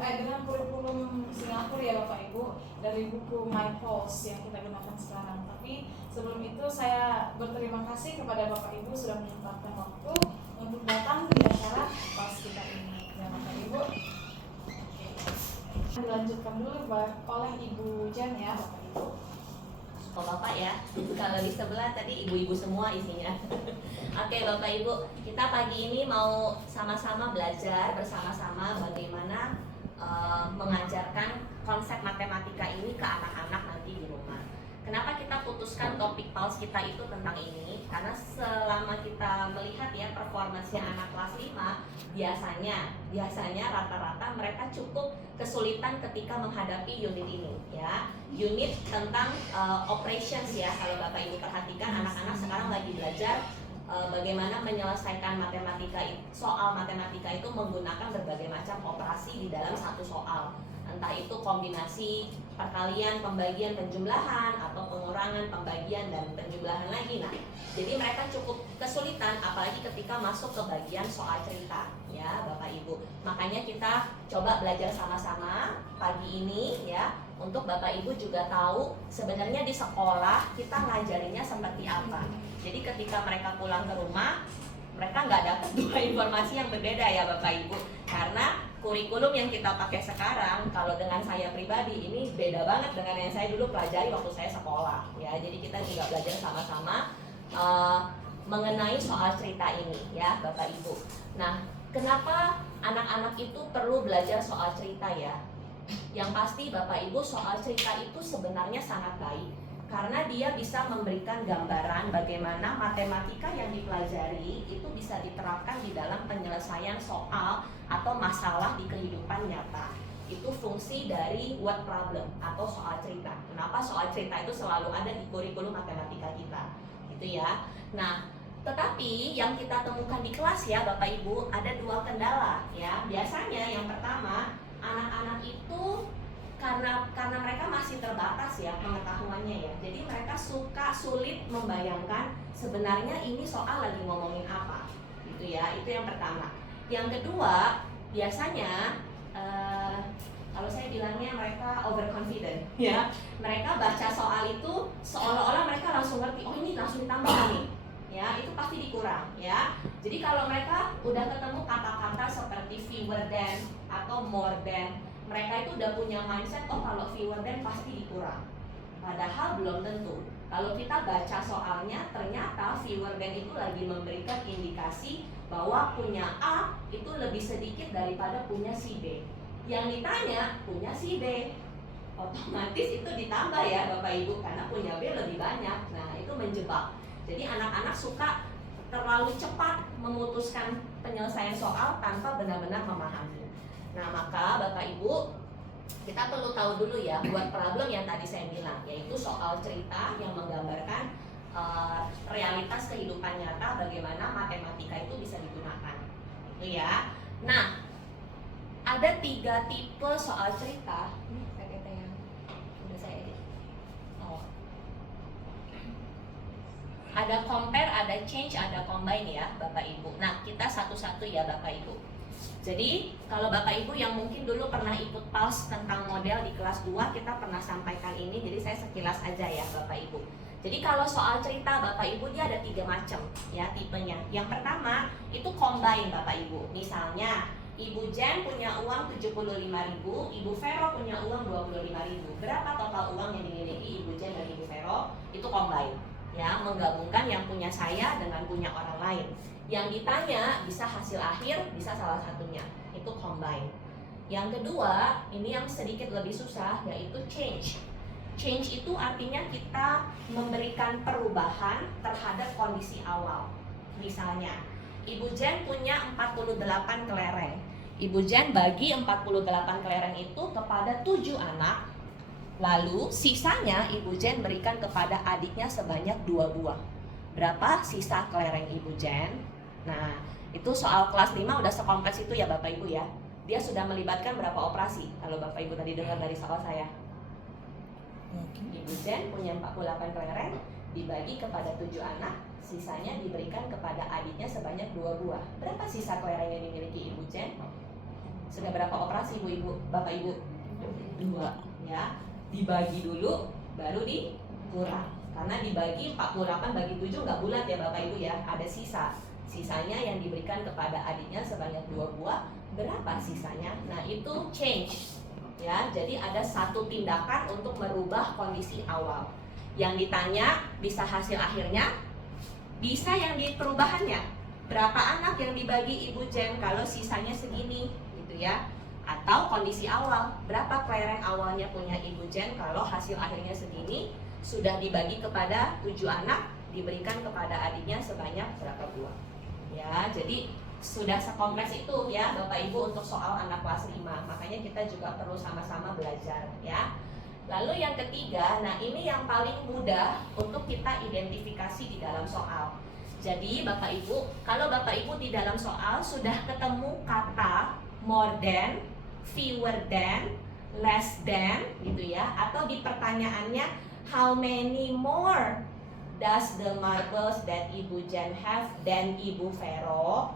dengan kurikulum Singapura ya Bapak Ibu, dari buku My Pulse yang kita gunakan sekarang. Tapi sebelum itu saya berterima kasih kepada Bapak Ibu sudah menyempatkan waktu untuk datang di acara PALS kita ini ya Bapak Ibu. Dilanjutkan dulu oleh Ibu Jen ya Bapak Ibu. Oh Bapak ya, kalau di sebelah tadi ibu-ibu semua isinya. Oke Bapak Ibu, kita pagi ini mau sama-sama belajar bersama-sama bagaimana mengajarkan konsep matematika ini ke anak-anak nanti di rumah. Kenapa kita putuskan topik PALS kita itu tentang ini? Karena selama kita melihat ya performance-nya anak kelas 5, biasanya rata-rata mereka cukup kesulitan ketika menghadapi unit ini ya. Unit tentang operations ya. Kalau Bapak Ibu perhatikan, anak-anak sekarang lagi belajar bagaimana menyelesaikan soal matematika itu menggunakan berbagai macam operasi di dalam satu soal. Entah itu kombinasi perkalian, pembagian, penjumlahan, atau pengurangan, pembagian, dan penjumlahan lagi. Nah, jadi mereka cukup kesulitan apalagi ketika masuk ke bagian soal cerita ya Bapak Ibu. Makanya kita coba belajar sama-sama pagi ini ya, untuk Bapak Ibu juga tahu sebenarnya di sekolah kita ngajarinya seperti apa. Jadi ketika mereka pulang ke rumah, mereka nggak dapat dua informasi yang berbeda ya Bapak Ibu. Karena kurikulum yang kita pakai sekarang, kalau dengan saya pribadi ini beda banget dengan yang saya dulu pelajari waktu saya sekolah ya. Jadi kita juga belajar sama-sama mengenai soal cerita ini ya Bapak Ibu. Nah, kenapa anak-anak itu perlu belajar soal cerita ya? Yang pasti Bapak Ibu, soal cerita itu sebenarnya sangat baik karena dia bisa memberikan gambaran bagaimana matematika yang dipelajari itu bisa diterapkan di dalam penyelesaian soal atau masalah di kehidupan nyata. Itu fungsi dari word problem atau soal cerita. Kenapa soal cerita itu selalu ada di kurikulum matematika kita, gitu ya. Nah, tetapi yang kita temukan di kelas ya Bapak Ibu, ada dua kendala ya. Biasanya yang pertama, anak-anak itu karena mereka masih terbatas ya pengetahuannya ya, jadi mereka sulit membayangkan sebenarnya ini soal lagi ngomongin apa gitu ya. Itu yang pertama. Yang kedua, biasanya kalau saya bilangnya mereka overconfident ya. Mereka baca soal itu seolah-olah mereka langsung ngerti, oh ini langsung ditambah nih ya, itu pasti dikurang ya. Jadi kalau mereka udah ketemu kata-kata seperti fewer than atau more than, mereka itu udah punya mindset, oh kalau fewer than pasti dikurang. Padahal belum tentu. Kalau kita baca soalnya, ternyata fewer than itu lagi memberikan indikasi bahwa punya A itu lebih sedikit daripada punya si B. Yang ditanya punya si B, otomatis itu ditambah ya Bapak Ibu, karena punya B lebih banyak. Nah, itu menjebak. Jadi anak-anak suka terlalu cepat memutuskan penyelesaian soal tanpa benar-benar memahami. Nah, maka Bapak Ibu, kita perlu tahu dulu ya buat problem yang tadi saya bilang, yaitu soal cerita yang menggambarkan realitas kehidupan nyata, bagaimana matematika itu bisa digunakan, itu ya. Nah, ada 3 tipe soal cerita. Ini PPT yang udah saya edit. Oh. Ada compare, ada change, ada combine ya Bapak Ibu. Nah, kita satu-satu ya Bapak Ibu. Jadi kalau Bapak Ibu yang mungkin dulu pernah ikut PALS tentang model di kelas 2, kita pernah sampaikan ini, jadi saya sekilas aja ya Bapak Ibu. Jadi kalau soal cerita Bapak Ibu, dia ada 3 macam ya tipenya. Yang pertama itu combine Bapak Ibu. Misalnya Ibu Jen punya uang 75.000, Ibu Vero punya uang 25.000. Berapa total uang yang dimiliki Ibu Jen dan Ibu Vero? Itu combine ya, menggabungkan yang punya saya dengan punya orang lain. Yang ditanya bisa hasil akhir, bisa salah satunya, itu combine. Yang kedua, ini yang sedikit lebih susah, yaitu change. Change itu artinya kita memberikan perubahan terhadap kondisi awal. Misalnya, Ibu Jen punya 48 kelereng. Ibu Jen bagi 48 kelereng itu kepada 7 anak. Lalu sisanya Ibu Jen berikan kepada adiknya sebanyak 2 buah. Berapa sisa kelereng Ibu Jen? Nah, itu soal kelas 5 udah sekompleks itu ya Bapak Ibu ya. Dia sudah melibatkan berapa operasi? Kalau Bapak Ibu tadi dengar dari soal saya. Ibu Jen punya 48 kelereng, dibagi kepada 7 anak, sisanya diberikan kepada adiknya sebanyak 2 buah. Berapa sisa kelereng yang dimiliki Ibu Jen? Sudah berapa operasi ibu-ibu, bapak ibu? 2 ya. Dibagi dulu baru dikurang. Karena dibagi 48 bagi 7 nggak bulat ya bapak ibu ya, ada sisa. Sisanya yang diberikan kepada adiknya sebanyak 2 buah, berapa sisanya? Nah itu change ya. Jadi ada satu tindakan untuk merubah kondisi awal. Yang ditanya bisa hasil akhirnya, bisa yang di perubahannya. Berapa anak yang dibagi Ibu Jen kalau sisanya segini gitu ya. Atau kondisi awal, berapa kelereng awalnya punya Ibu Jen kalau hasil akhirnya segini, sudah dibagi kepada 7 anak, diberikan kepada adiknya sebanyak berapa buah. Ya, jadi sudah sekompleks itu ya Bapak Ibu untuk soal anak kelas 5. Makanya kita juga perlu sama-sama belajar ya. Lalu yang ketiga, nah ini yang paling mudah untuk kita identifikasi di dalam soal. Jadi Bapak Ibu, kalau Bapak Ibu di dalam soal sudah ketemu kata more than, fewer than, less than gitu ya, atau di pertanyaannya how many more does the marbles that Ibu Jen have than Ibu Vero,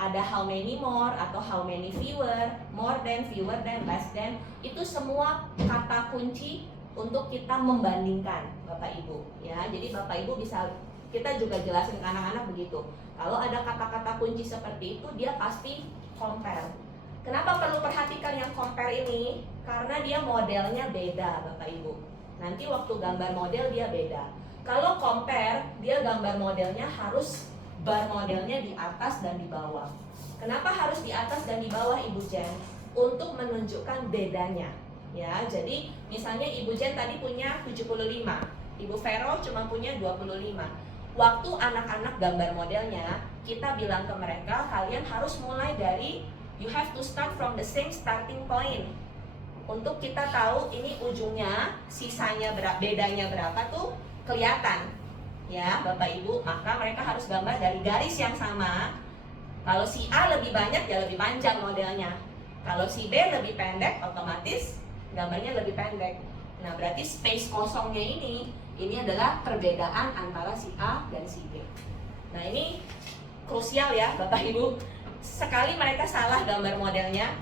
ada how many more atau how many fewer, more than, fewer than, less than, itu semua kata kunci untuk kita membandingkan Bapak Ibu ya. Jadi Bapak Ibu bisa, kita juga jelasin ke anak-anak begitu. Kalau ada kata-kata kunci seperti itu, dia pasti compare. Kenapa perlu perhatikan yang compare ini? Karena dia modelnya beda Bapak Ibu. Nanti waktu gambar model dia beda. Kalau compare, dia gambar modelnya harus bar modelnya di atas dan di bawah. Kenapa harus di atas dan di bawah Ibu Jen? Untuk menunjukkan bedanya. Ya, jadi misalnya Ibu Jen tadi punya 75, Ibu Vero cuma punya 25. Waktu anak-anak gambar modelnya, kita bilang ke mereka, kalian harus mulai dari, you have to start from the same starting point. Untuk kita tahu ini ujungnya, sisanya bedanya berapa tuh kelihatan. Ya, Bapak Ibu, maka mereka harus gambar dari garis yang sama. Kalau si A lebih banyak, ya lebih panjang modelnya. Kalau si B lebih pendek, otomatis gambarnya lebih pendek. Nah, berarti space kosongnya ini adalah perbedaan antara si A dan si B. Nah, ini krusial ya Bapak Ibu. Sekali mereka salah gambar modelnya,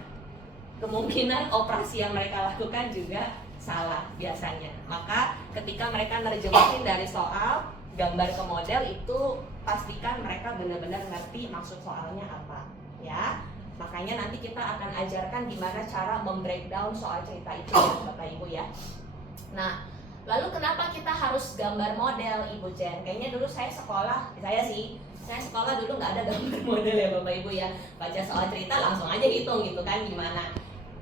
kemungkinan operasi yang mereka lakukan juga salah biasanya. Maka ketika mereka nerjemahin dari soal gambar ke model, itu pastikan mereka benar-benar ngerti maksud soalnya apa ya. Makanya nanti kita akan ajarkan gimana cara membreakdown soal cerita itu ya Bapak Ibu ya. Nah, lalu kenapa kita harus gambar model Ibu Jen? Kayaknya dulu saya sekolah dulu nggak ada gambar model ya Bapak Ibu ya. Baca soal cerita langsung aja hitung gitu kan gimana.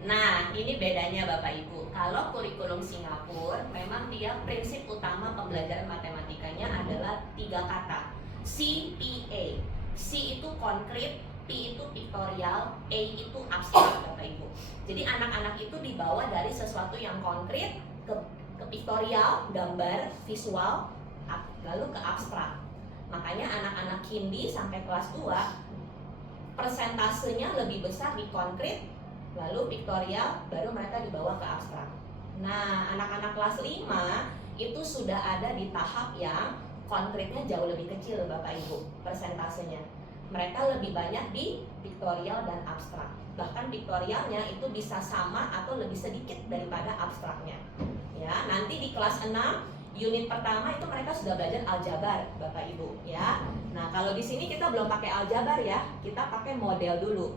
Nah, ini bedanya Bapak Ibu. Kalau kurikulum Singapura, memang dia prinsip utama pembelajaran matematikanya adalah 3 kata. C, P, A. C itu konkret, P itu pictorial, A itu abstrak Bapak Ibu. Jadi anak-anak itu dibawa dari sesuatu yang konkret ke pictorial, gambar, visual, lalu ke abstrak. Makanya anak-anak Hindi sampai kelas 2 persentasenya lebih besar di konkret, lalu pictorial, baru mereka dibawa ke abstrak. Nah, anak-anak kelas 5 itu sudah ada di tahap yang konkretnya jauh lebih kecil Bapak Ibu persentasenya. Mereka lebih banyak di pictorial dan abstrak. Bahkan pictorialnya itu bisa sama atau lebih sedikit daripada abstraknya. Ya, nanti di kelas 6 unit pertama itu mereka sudah belajar aljabar Bapak Ibu ya. Nah, kalau di sini kita belum pakai aljabar ya, kita pakai model dulu.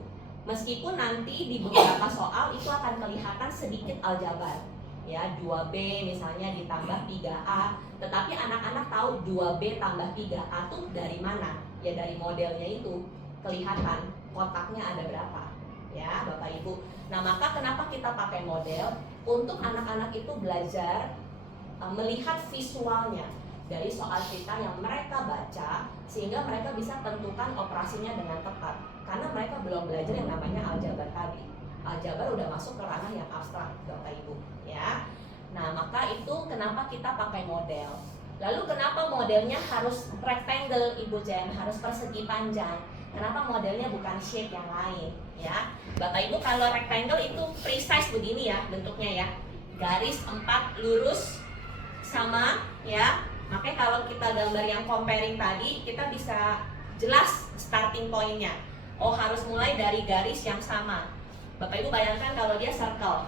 Meskipun nanti di beberapa soal itu akan kelihatan sedikit aljabar. Ya, 2B misalnya ditambah 3A, tetapi anak-anak tahu 2B tambah 3A tuh dari mana? Ya dari modelnya itu kelihatan kotaknya ada berapa. Ya, Bapak Ibu. Nah, maka kenapa kita pakai model? Untuk anak-anak itu belajar melihat visualnya dari soal cerita yang mereka baca, sehingga mereka bisa tentukan operasinya dengan tepat. Karena mereka belum belajar yang namanya aljabar tadi. Aljabar udah masuk ke ranah yang abstrak Bapak Ibu ya. Nah, maka itu kenapa kita pakai model. Lalu kenapa modelnya harus rectangle Ibu Jen, harus persegi panjang? Kenapa modelnya bukan shape yang lain ya? Bapak Ibu, kalau rectangle itu precise begini ya bentuknya ya. Garis 4 lurus sama ya. Makanya kalau kita gambar yang comparing tadi, kita bisa jelas starting point-nya. Oh, harus mulai dari garis yang sama. Bapak Ibu bayangkan kalau dia circle.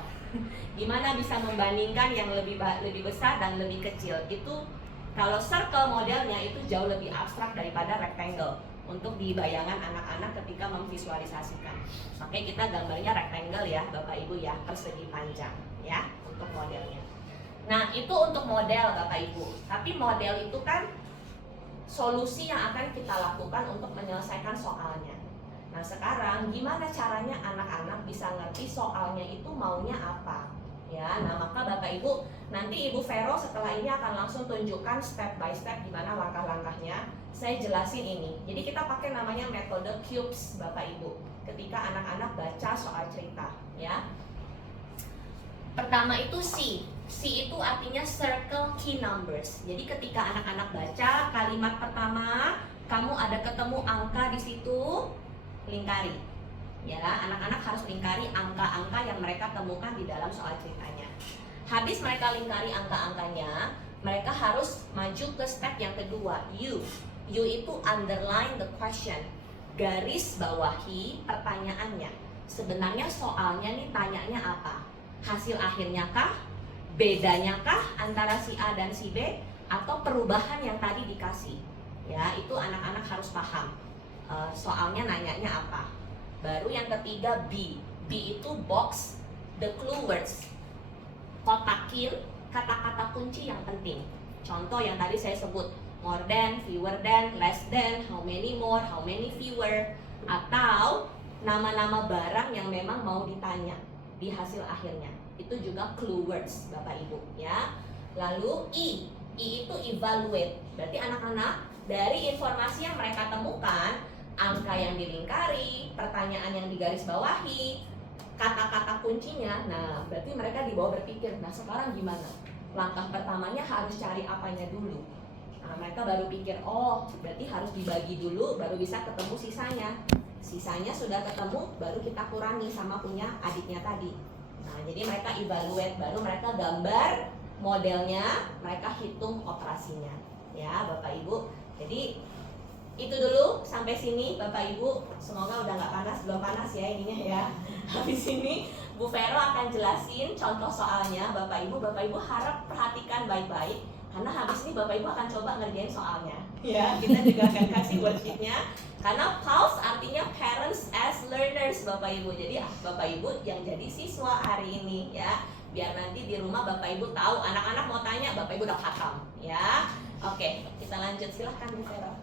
Gimana bisa membandingkan yang lebih besar dan lebih kecil? Itu kalau circle modelnya itu jauh lebih abstrak daripada rectangle untuk di bayangan anak-anak ketika memvisualisasikan. Makanya kita gambarnya rectangle ya Bapak Ibu ya, persegi panjang ya untuk modelnya. Nah itu untuk model Bapak Ibu. Tapi model itu kan solusi yang akan kita lakukan untuk menyelesaikan soalnya. Nah sekarang gimana caranya anak-anak bisa ngerti soalnya itu maunya apa? Ya, nah maka Bapak Ibu, nanti Ibu Vero setelah ini akan langsung tunjukkan step by step gimana langkah-langkahnya. Saya jelasin ini. Jadi kita pakai namanya metode cubes Bapak Ibu ketika anak-anak baca soal cerita ya. Pertama itu C. C itu artinya circle key numbers. Jadi ketika anak-anak baca kalimat pertama, kamu ada ketemu angka di situ, lingkari. Ya, anak-anak harus lingkari angka-angka yang mereka temukan di dalam soal ceritanya. Habis mereka lingkari angka-angkanya, mereka harus maju ke step yang kedua, U. U itu underline the question. Garis bawahi pertanyaannya. Sebenarnya soalnya nih tanyanya apa? Hasil akhirnya kah? Bedanya kah antara si A dan si B? Atau perubahan yang tadi dikasih? Ya, itu anak-anak harus paham. Soalnya nanyanya apa? Baru yang ketiga B. B itu box the clue words. Kotakin kata-kata kunci yang penting. Contoh yang tadi saya sebut, more than, fewer than, less than, how many more, how many fewer. Atau nama-nama barang yang memang mau ditanya di hasil akhirnya. Itu juga clue words Bapak Ibu ya. Lalu I itu evaluate. Berarti anak-anak dari informasi yang mereka temukan, angka yang dilingkari, pertanyaan yang digarisbawahi, kata-kata kuncinya, nah berarti mereka dibawa berpikir, nah sekarang gimana? Langkah pertamanya harus cari apanya dulu. Nah mereka baru pikir, oh berarti harus dibagi dulu, baru bisa ketemu sisanya. Sisanya sudah ketemu, baru kita kurangi sama punya adiknya tadi. Nah jadi mereka evaluate, baru mereka gambar modelnya, mereka hitung operasinya. Ya Bapak Ibu, jadi itu dulu sampai sini Bapak Ibu, semoga udah nggak panas, belum panas ya ininya ya. Habis ini Bu Vero akan jelasin contoh soalnya Bapak Ibu harap perhatikan baik-baik karena habis ini Bapak Ibu akan coba ngerjain soalnya ya. Kita juga akan kasih worksheetnya karena PALS artinya parents as learners Bapak Ibu. Jadi Bapak Ibu yang jadi siswa hari ini ya, biar nanti di rumah Bapak Ibu tahu, anak-anak mau tanya Bapak Ibu udah paham ya. Oke, kita lanjut, silahkan Bu Vero.